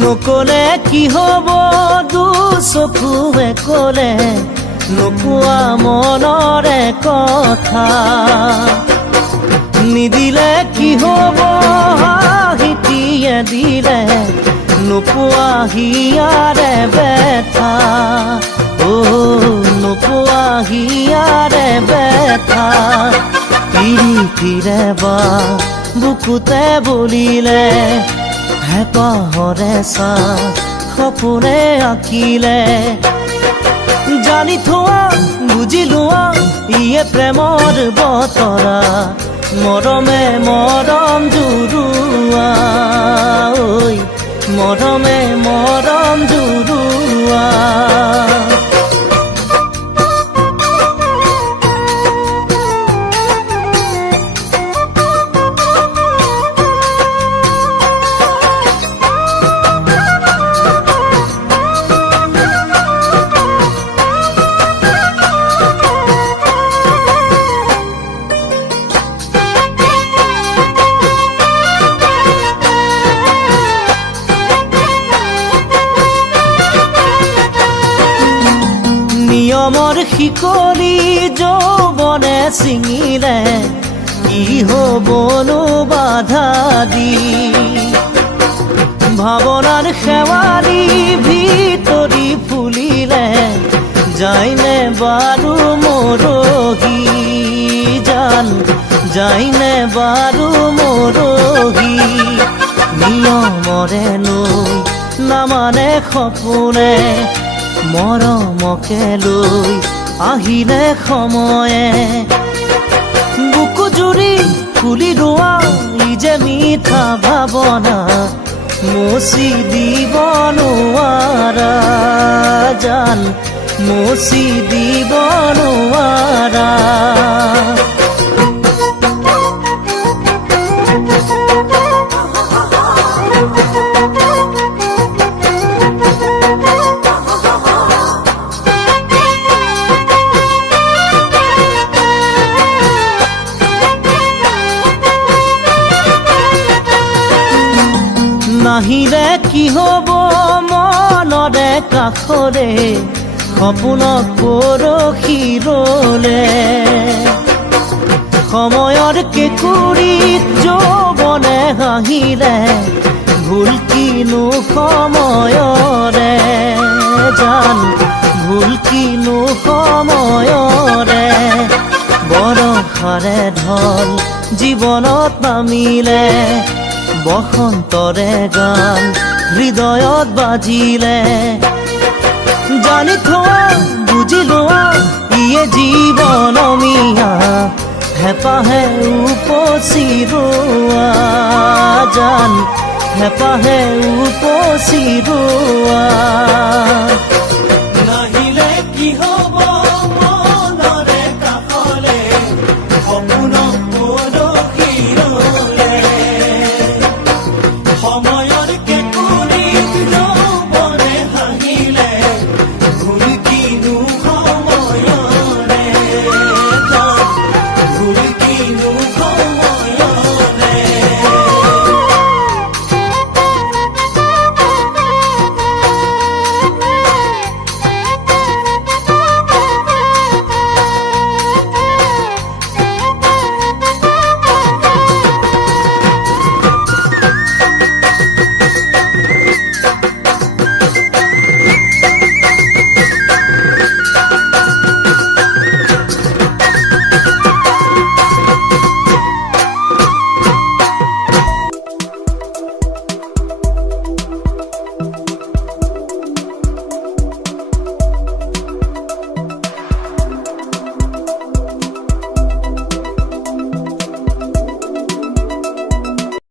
নকলে কি হব দুচকুৱে কলে নোকোৱা মনৰে কথা নিদিলে কি হব হাঁহিটিয়ে দিলে নোপোৱা হিয়াৰে বেথা নোপোৱা হিয়াৰে বেথা পিৰিতিৰে বা বুকুতে বলিলে হেঁপাহৰে চা সপোনে আঁকিলে জানি থোৱা বুজি লোৱা ইয়ে প্ৰেমৰ বতৰা মৰমে মৰম জুৰুৱা ঐ মৰমে মৰম জুৰুৱা নিয়মৰ শিকলি যৌৱনে ছিঙিলে কি হ'বনো বাধা দি ভাৱনাৰ শেৱালি ভিতৰি ফুলিলে যায়নে বাৰু মৰহি জান যায়নে বাৰু মৰহি নিয়মৰে নৈ নামানে সপোনে মৰমকে লৈ আহিলে সময়ে বুকু জুৰি ফুলি ৰোৱা ই যে মিঠা ভাৱনা মুচি দিব নোৱাৰা জান মুচি দিব নোৱাৰা নাহিলে কি হব মনৰে কাষৰে সপোনক পৰখি ৰলে সময়ৰ কেঁকুৰিত যৌৱনে হাঁহিলে ভুল কিনো সময়ৰে জান ভুল কিনো সময়ৰে বৰষাৰে ঢল জীৱনত নামিলে বসন্তৰে গান হৃদয়ত বাজিলে জানি থোৱা বুজি লোৱা ইয়ে জীৱন মিয়া হেঁপাহে উপচি ৰোৱা জান হেঁপাহে উপচি ৰোৱা